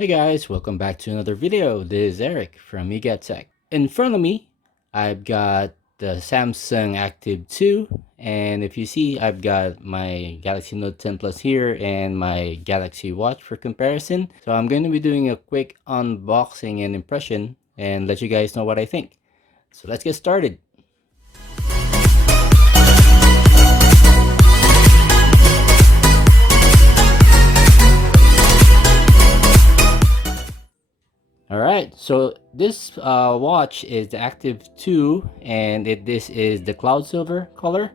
Hey guys, welcome back to another video. This is Eric from eGet Tech. In front of me, I've got the Samsung Active 2, and if you see, I've got my Galaxy Note 10 Plus here and my Galaxy Watch for comparison. So I'm going to be doing a quick unboxing and impression and let you guys know what I think. So let's get started. Alright, so this watch is the Active 2 and this is the cloud silver color,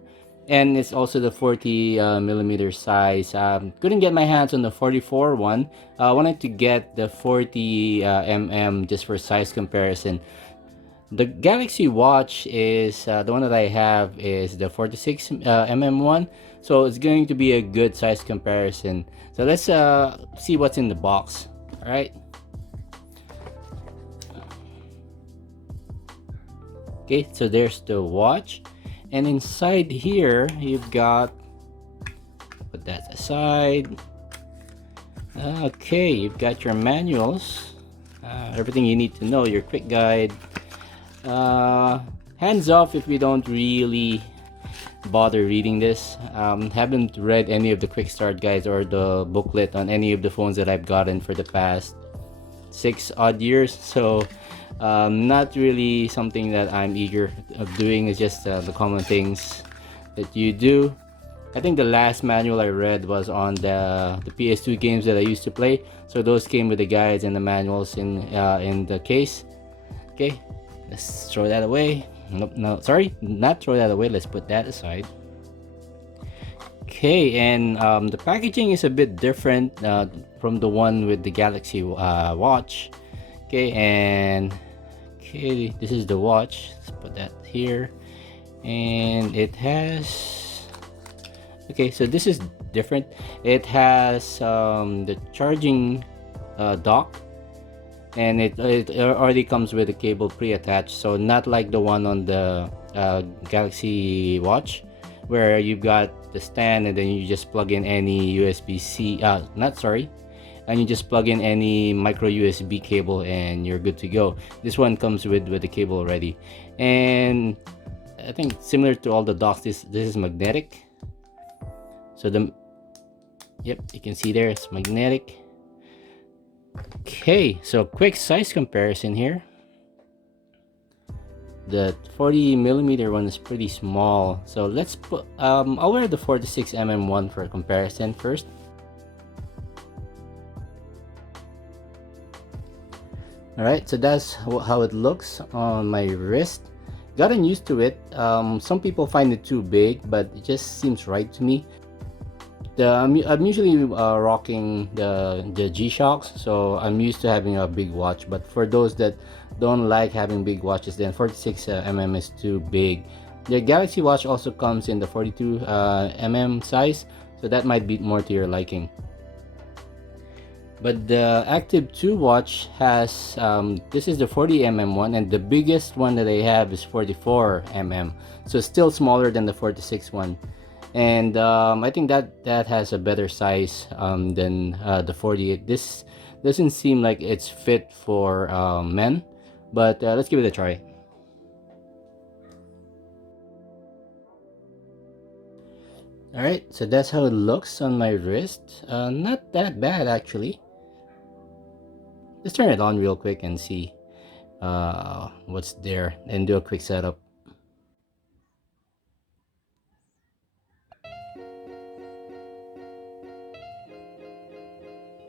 and it's also the 40 millimeter size. Couldn't get my hands on the 44 one. I wanted to get the 40 just for size comparison. The Galaxy Watch is the one that I have is the 46 one, so it's going to be a good size comparison. So let's see what's in the box. Alright. Okay, so there's the watch, and inside here you've got, put that aside. Okay, you've got your manuals, everything you need to know, your quick guide. Hands off if you don't really bother reading this. Haven't read any of the quick start guides or the booklet on any of the phones that I've gotten for the past 6 odd years, so not really something that I'm eager of doing. It's just the common things that you do. I think the last manual I read was on the PS2 games that I used to play, so those came with the guides and the manuals in the case. Okay, let's throw that away. Nope, no, sorry, not throw that away, let's put that aside. Okay, and the packaging is a bit different from the one with the Galaxy Watch. Okay, and okay, this is the watch. Let's put that here, and it has, okay, so this is different. It has the charging dock, and it already comes with a cable pre-attached, so not like the one on the Galaxy Watch, where you've got the stand and then you just plug in any USB-C, and you just plug in any micro USB cable and you're good to go. This one comes with the cable already, and I think similar to all the docks, this is magnetic. So yep, you can see there it's magnetic. Okay, so quick size comparison here. The 40 millimeter one is pretty small, so let's put I'll wear the 46 one for comparison first. Alright, so that's how it looks on my wrist. Gotten used to it. Some people find it too big, but it just seems right to me. I'm usually rocking the G-Shocks, so I'm used to having a big watch, but for those that don't like having big watches, then 46 is too big. The Galaxy Watch also comes in the 42 size, so that might be more to your liking. But the Active 2 watch has this is the 40 one, and the biggest one that I have is 44 so still smaller than the 46 one. And I think that has a better size than the 48. This doesn't seem like it's fit for men, but let's give it a try. Alright, so that's how it looks on my wrist. Not that bad actually. Let's turn it on real quick and see what's there and do a quick setup.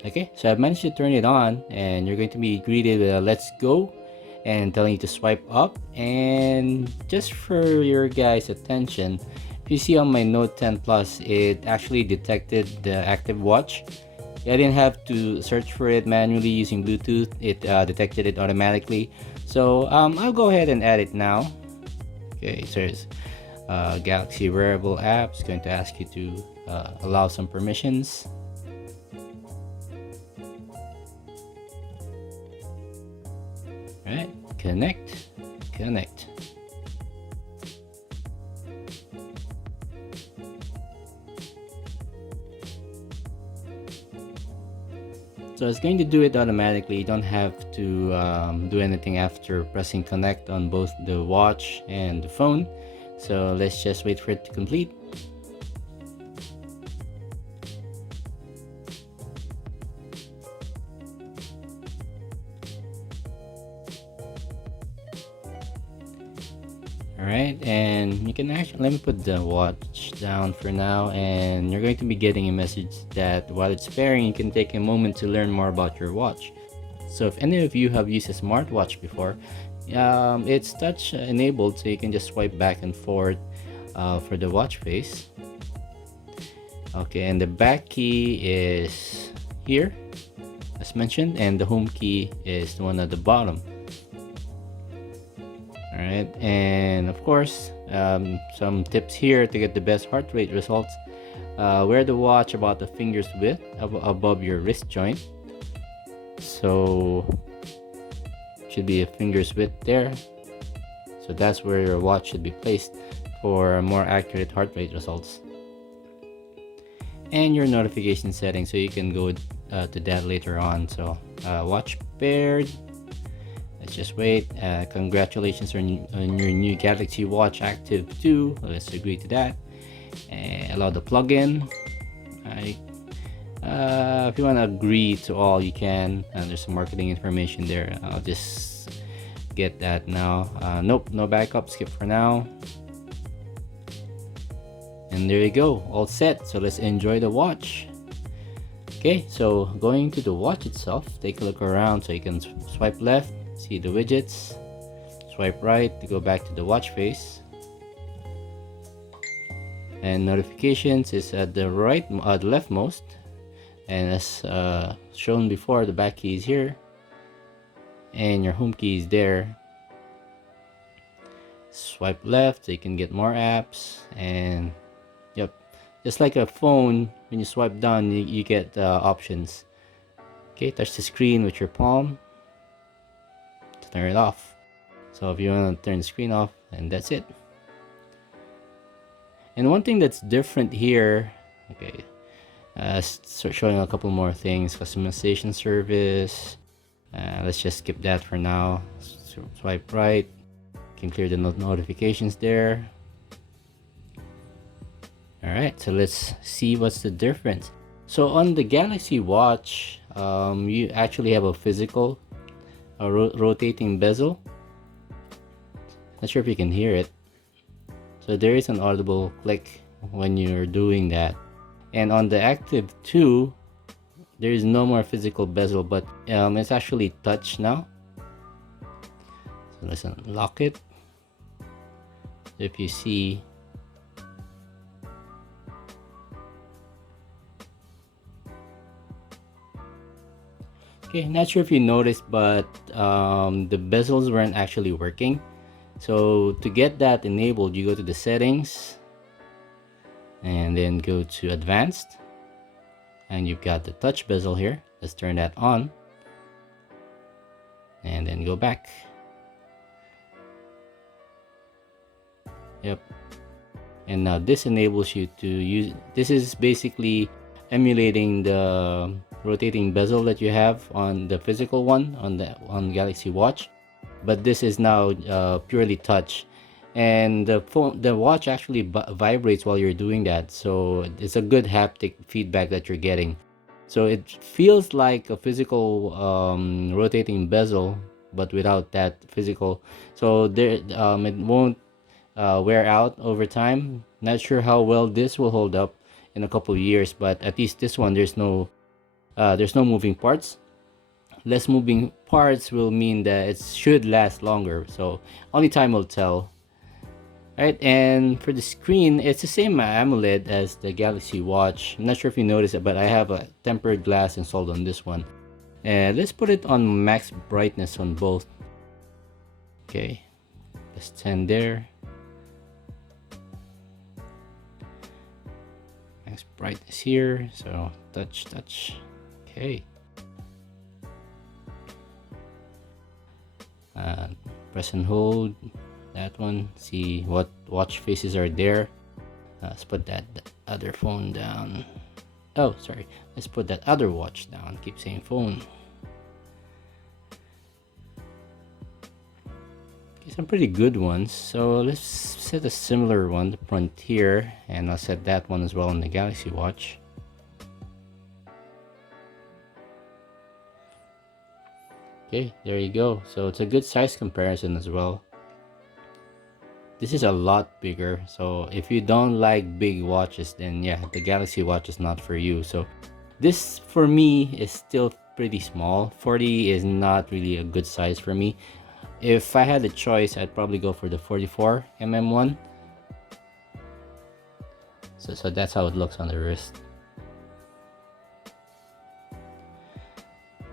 Okay, so I've managed to turn it on, and you're going to be greeted with a let's go and telling you to swipe up. And just for your guys' attention, if you see on my Note 10 Plus, it actually detected the active watch. I didn't have to search for it manually using Bluetooth. It detected it automatically. So I'll go ahead and add it now. Okay, so there's Galaxy wearable app. It's going to ask you to allow some permissions. Right, connect. So it's going to do it automatically. You don't have to do anything after pressing connect on both the watch and the phone. So let's just wait for it to complete. Alright, and you can actually, let me put the watch down for now, and you're going to be getting a message that while it's pairing, you can take a moment to learn more about your watch. So if any of you have used a smartwatch before, it's touch enabled, so you can just swipe back and forth for the watch face. Okay, and the back key is here, as mentioned, and the home key is the one at the bottom. Alright, and of course, some tips here to get the best heart rate results. Wear the watch about the finger's width above your wrist joint. So, should be a finger's width there. So that's where your watch should be placed for more accurate heart rate results. And your notification settings, so you can go to that later on. So, watch paired. Let's just wait. Congratulations on your new Galaxy Watch Active 2. Let's agree to that. Allow the plugin. If you want to agree to all, you can. There's some marketing information there. I'll just get that now. Nope, no backup. Skip for now. And there you go, all set. So let's enjoy the watch. Okay, so going to the watch itself, take a look around. So you can swipe left, see the widgets, swipe right to go back to the watch face, and notifications is at the right, the leftmost, and as shown before, the back key is here and your home key is there. Swipe left so you can get more apps, and yep, just like a phone, when you swipe down you get options. Okay, touch the screen with your palm to turn it off. So if you want to turn the screen off, and that's it. And one thing that's different here, okay, so showing a couple more things. Customization service, let's just skip that for now. So swipe right, you can clear the notifications there. Alright, so let's see what's the difference. So on the Galaxy Watch, you actually have a physical rotating bezel. Not sure if you can hear it. So there is an audible click when you're doing that. And on the Active 2, there is no more physical bezel, but it's actually touch now. So let's unlock it. If you see, okay, not sure if you noticed, but the bezels weren't actually working. So to get that enabled, you go to the settings and then go to advanced, and you've got the touch bezel here. Let's turn that on and then go back. Yep, and now this enables you to use, this is basically emulating the rotating bezel that you have on the physical one on Galaxy Watch, but this is now purely touch, and the watch actually vibrates while you're doing that, so it's a good haptic feedback that you're getting. So it feels like a physical rotating bezel, but without that physical, so there it won't wear out over time. Not sure how well this will hold up in a couple of years, but at least this one, there's no moving parts. Less moving parts will mean that it should last longer, so only time will tell. Right, and for the screen, it's the same AMOLED as the Galaxy Watch. I'm not sure if you noticed it, but I have a tempered glass installed on this one. And let's put it on max brightness on both. Okay, let's 10 there. Max brightness here, so touch. Okay. Press and hold that one, see what watch faces are there. Let's put that other phone down. Oh, sorry. Let's put that other watch down. Keep saying phone. Okay, some pretty good ones. So let's set a similar one, the Frontier, and I'll set that one as well on the Galaxy Watch. Okay, there you go. So it's a good size comparison as well. This is a lot bigger, so if you don't like big watches, then yeah, the Galaxy Watch is not for you. So this for me is still pretty small. 40 is not really a good size for me. If I had a choice, I'd probably go for the 44mm one. So that's how it looks on the wrist.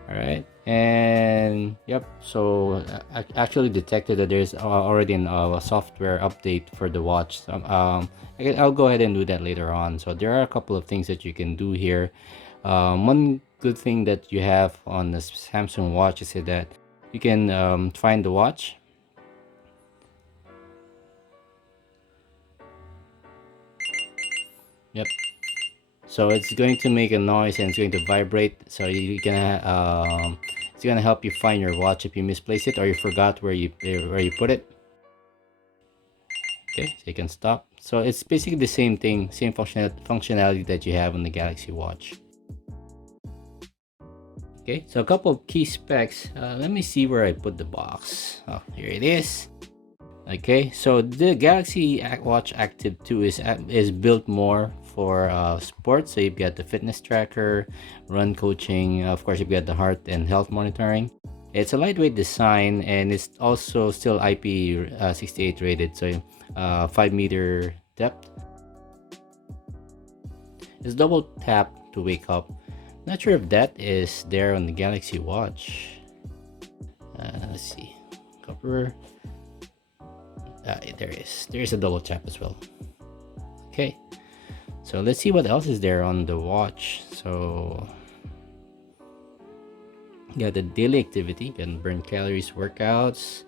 All right, and yep, so I actually detected that there's already a software update for the watch. I'll go ahead and do that later on. So there are a couple of things that you can do here. One good thing that you have on the Samsung watch is that you can find the watch. Yep, so it's going to make a noise and it's going to vibrate, so you can it's gonna help you find your watch if you misplace it or you forgot where you put it. Okay, so you can stop. So it's basically the same thing, same functionality that you have on the Galaxy Watch. Okay, so a couple of key specs. Let me see where I put the box. Oh, here it is. Okay, so the Galaxy Watch Active 2 is built more for sports. So you've got the fitness tracker, run coaching, of course you've got the heart and health monitoring. It's a lightweight design and it's also still IP68 rated, so 5-meter depth. It's double tap to wake up. Not sure if that is there on the Galaxy Watch. Let's see, cover. There is a double tap as well. Okay, so let's see what else is there on the watch. So you got the daily activity, you can burn calories, workouts.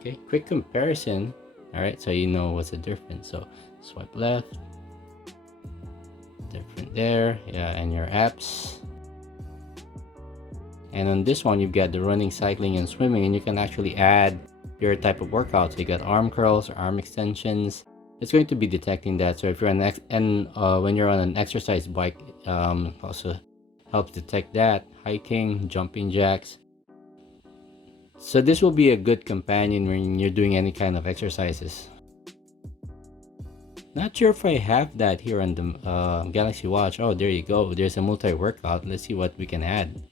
Okay, quick comparison. All right, so you know what's the difference. So swipe left, different there, yeah, and your apps. And on this one, you've got the running, cycling, and swimming, and you can actually add your type of workout. So you got arm curls, arm extensions. It's going to be detecting that. So if you're when you're on an exercise bike, also helps detect that. Hiking, jumping jacks. So this will be a good companion when you're doing any kind of exercises. Not sure if I have that here on the Galaxy Watch. Oh, there you go. There's a multi-workout. Let's see what we can add.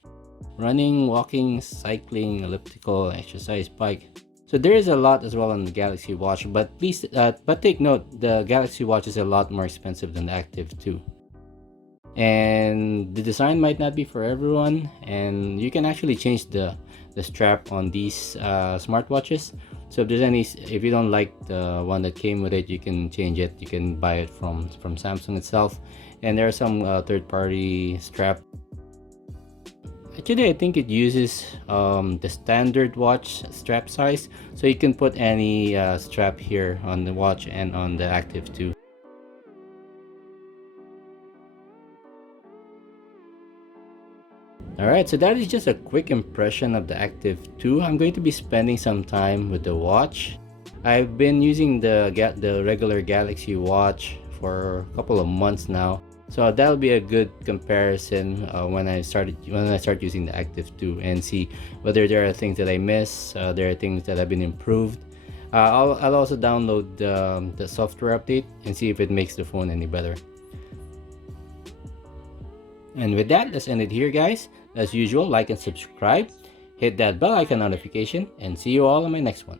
Running, walking, cycling, elliptical, exercise bike. So there is a lot as well on the Galaxy Watch, but please but take note, the Galaxy Watch is a lot more expensive than the Active 2. And the design might not be for everyone, and you can actually change the strap on these smartwatches. So if you don't like the one that came with it, you can change it. You can buy it from Samsung itself, and there are some third-party strap. Actually, I think it uses the standard watch strap size, so you can put any strap here on the watch and on the Active 2. Alright, so that is just a quick impression of the Active 2. I'm going to be spending some time with the watch. I've been using the regular Galaxy Watch for a couple of months now. So that'll be a good comparison when I start using the Active 2 and see whether there are things that I miss, there are things that have been improved. I'll also download the software update and see if it makes the phone any better. And with that, let's end it here, guys. As usual, like and subscribe, hit that bell icon notification, and see you all in my next one.